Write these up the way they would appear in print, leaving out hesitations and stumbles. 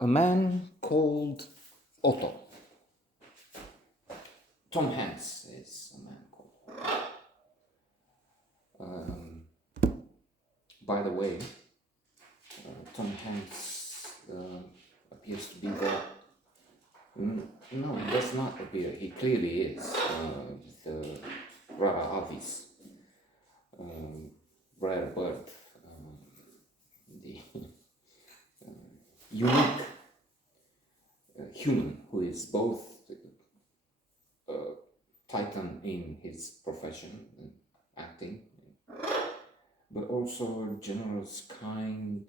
A Man Called Otto. Tom Hanks is a man called. Um, by the way, Tom Hanks appears to be the. No, he does not appear. He clearly is the rather obvious rare bird, the unique human who is both titan in his profession, acting, but also generous, kind,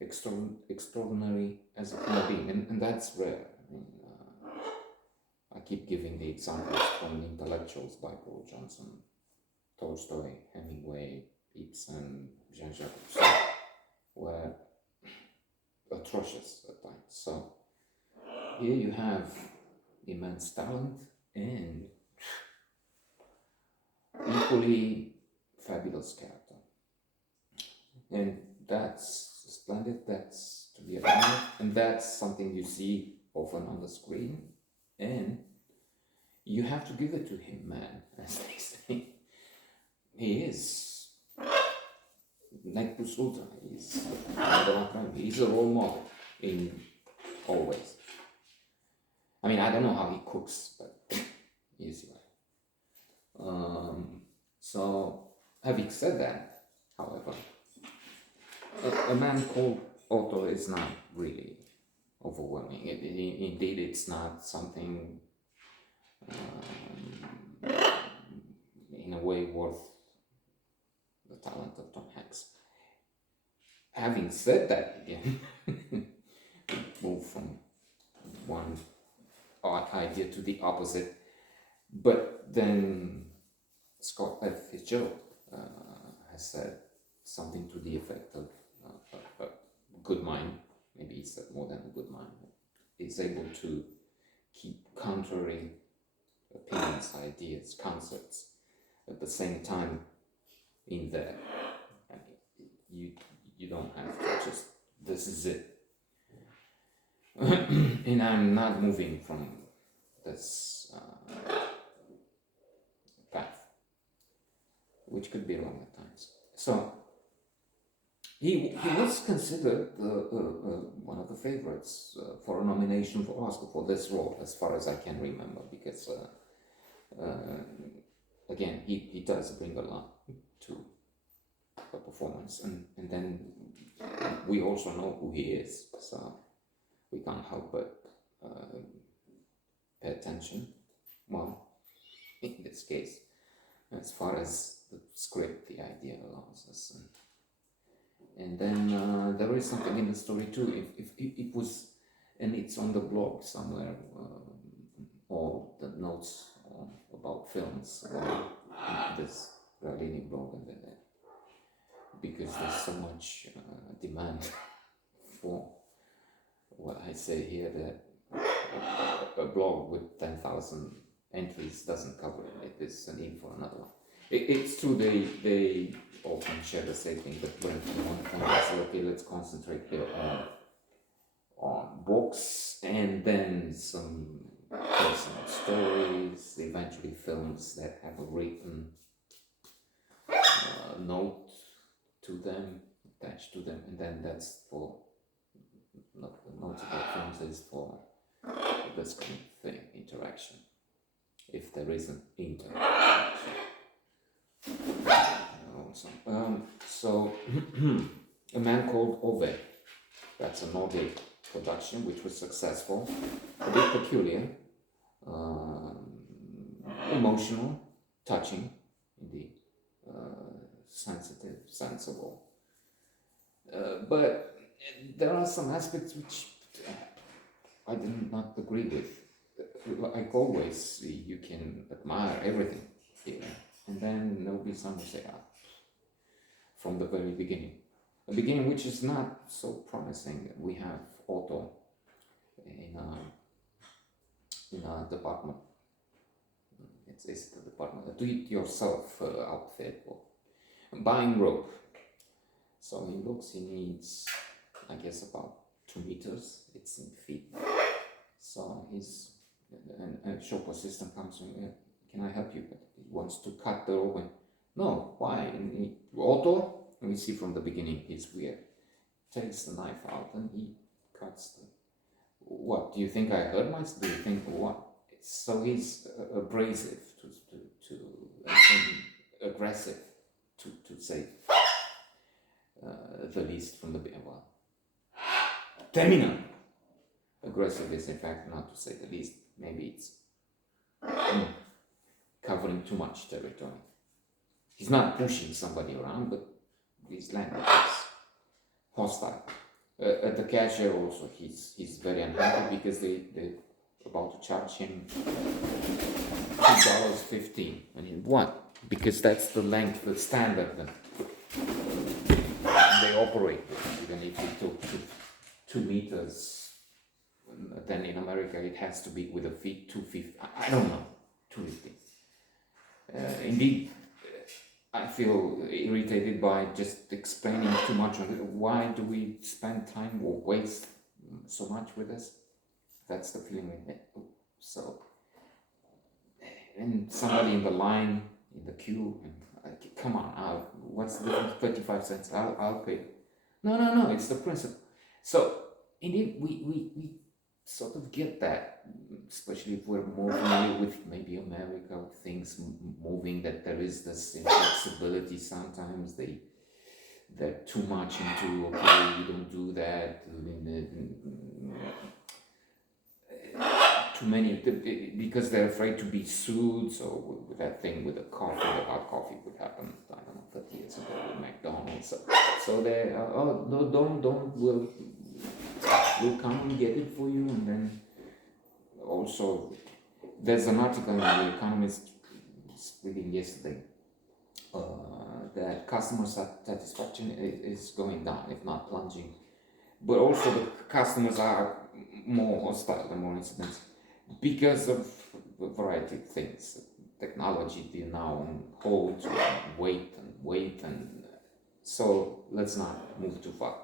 extraordinary as a human being, and that's rare. I mean, I keep giving the examples from intellectuals by Paul Johnson, Tolstoy, Hemingway, Ibsen, Jean-Jacques Rousseau, were atrocious at times. So here you have immense talent and equally fabulous character. And that's splendid, that's to be admired, and that's something you see often on the screen. And you have to give it to him, man, as they say. He is neck plus ultra. He's a role model in all ways. I mean, I don't know how he cooks, but he's right. So, having said that, however, A Man Called Otto is not really overwhelming. Indeed, it's not something in a way worth the talent of Tom Hanks. Having said that, again, move from one art idea to the opposite, but then Scott F. Fitzgerald has said something to the effect of a good mind, maybe he said more than a good mind, is able to keep contrary opinions, ideas, concepts at the same time in there. I mean, you don't have to just, this is it. And I'm not moving from this path, which could be wrong at times. So he was considered one of the favorites for a nomination for Oscar for this role, as far as I can remember, because again, he does bring a lot to the performance, and then we also know who he is, so we can't help but pay attention. Well, in this case, as far as the script, the idea allows us. And then there is something in the story too. If it was, and it's on the blog somewhere, or the notes about films, or this Berlini blog, and because there's so much demand for what I say here, that a blog with 10,000 entries doesn't cover it. There's a need for another one. It's true, they often share the same thing, but when one point I say, okay, let's concentrate here on books, and then some personal stories, eventually films that have a written note to them, attached to them, and then that's for, not the notes about films is for this kind of thing, interaction, if there is an interaction. So, A Man Called Otto, that's a Nordic production which was successful, a bit peculiar, emotional, touching, indeed, sensitive, sensible. But there are some aspects which I did not agree with. Like always, you can admire everything here, and then there'll be some who say, from the very beginning. A beginning which is not so promising. We have Otto in a department. It's the department, a do-it-yourself outfit, or buying rope. So he looks, he needs, I guess, about 2 meters. It's in feet. So he's a shop assistant comes and can I help you? But he wants to cut the rope. And, no, why? And Otto, we see from the beginning, he's weird. Takes the knife out and he cuts the. What do you think I hurt myself? Do you think what? So he's abrasive to and aggressive to say the least from the well. Terminal. Aggressive is in fact not to say the least. Maybe it's covering too much territory. He's not pushing somebody around, but his language is hostile. At the cashier also, he's very unhappy because they're about to charge him $2.15. I mean, what? Because that's the length, the standard that they operate with. Even if you took 2 meters, then in America it has to be with a feet 250. I don't know, 250. Indeed, I feel irritated by just explaining too much on it. Why do we spend time or waste so much with this? That's the feeling we get. So, and somebody in the line, in the queue, come on, what's the difference? 35 cents, I'll pay. No, it's the principle. So, indeed, we sort of get that, especially if we're more familiar with maybe America, with things moving, that there is this inflexibility. Sometimes they're too much into, okay, we don't do that, too many, because they're afraid to be sued. So with that thing with the coffee, the hot coffee would happen, I don't know, 30 years ago with McDonald's. So they, no, don't, we'll come and get it for you. And then also there's an article in The Economist reading yesterday that customer satisfaction is going down, if not plunging, but also the customers are more hostile and more incidents because of a variety of things. Technology they now hold, wait, and so let's not move too far.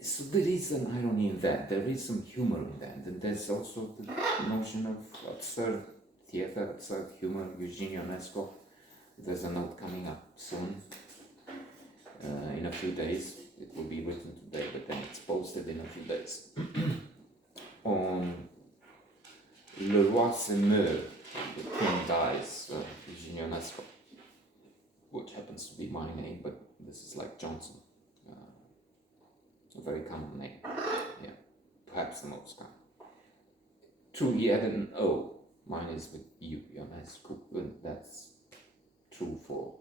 So there is an irony in that, there is some humor in that, and there's also the notion of absurd theater, absurd humor. Eugene Ionesco, there's a note coming up soon, in a few days. It will be written today, but then it's posted in a few days, on Le Roi se meurt, the king dies, Eugene Ionesco, which happens to be my name, but this is like Johnson. A very common name, yeah, perhaps the most common. True, he added an O. Mine is with U, Ionescu, and that's true for,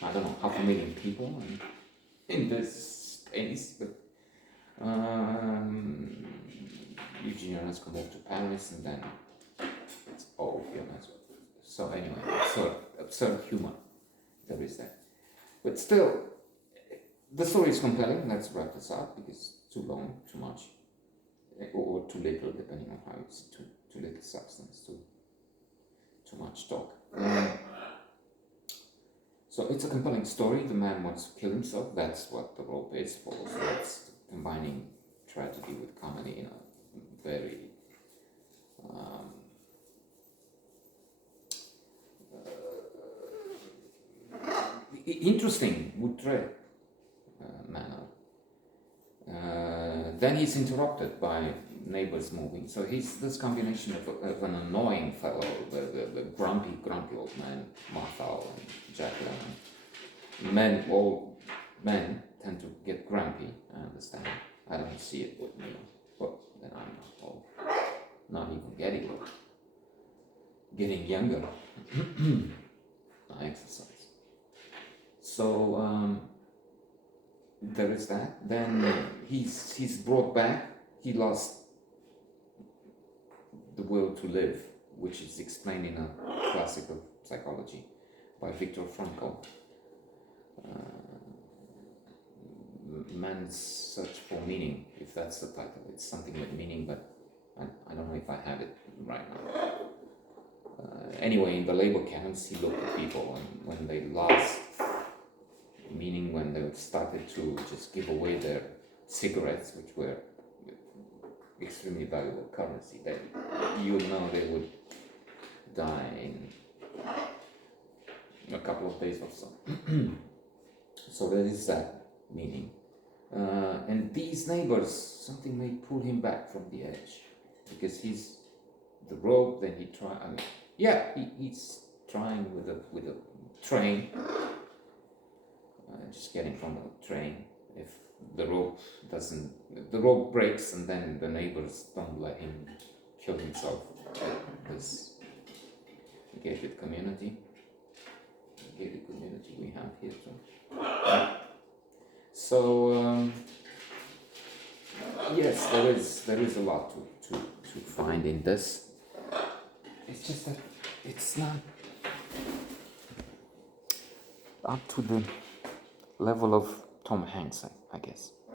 I don't know, 500,000 people in this space, but Eugene Ionesco moved to Paris, and then it's O, Ionescu. So anyway, absurd humor, there is that. But still, the story is compelling. Let's wrap this up because it's too long, too much, or too little, depending on how it's too little substance, too much talk. So it's a compelling story. The man wants to kill himself. That's what the rope is for. So it's combining tragedy with comedy in a very interesting, outré manner. Then he's interrupted by neighbors moving. So he's this combination of an annoying fellow, the grumpy old man, Martha and Jack Lemmon. All men tend to get grumpy, I understand. I don't see it with me, but then I'm not old. Not even getting old. Getting younger. I exercise. So there is that. Then he's brought back. He lost the will to live, which is explained in a classic of psychology by Viktor Frankl. Man's Search for Meaning, if that's the title. It's something with meaning, but I don't know if I have it right now. Anyway, in the labor camps, he looked at people, and when they lost meaning, when they started to just give away their cigarettes, which were extremely valuable currency, that they would die in a couple of days or so. So there is that meaning. And these neighbors, something may pull him back from the edge, because he's the rope. Then he he's trying with a train, just getting from the train. If the rope breaks, and then the neighbors don't let him kill himself at this gated community we have here too. So yes, there is a lot to find in this. It's just that it's not up to the level of Tom Hanks, I guess.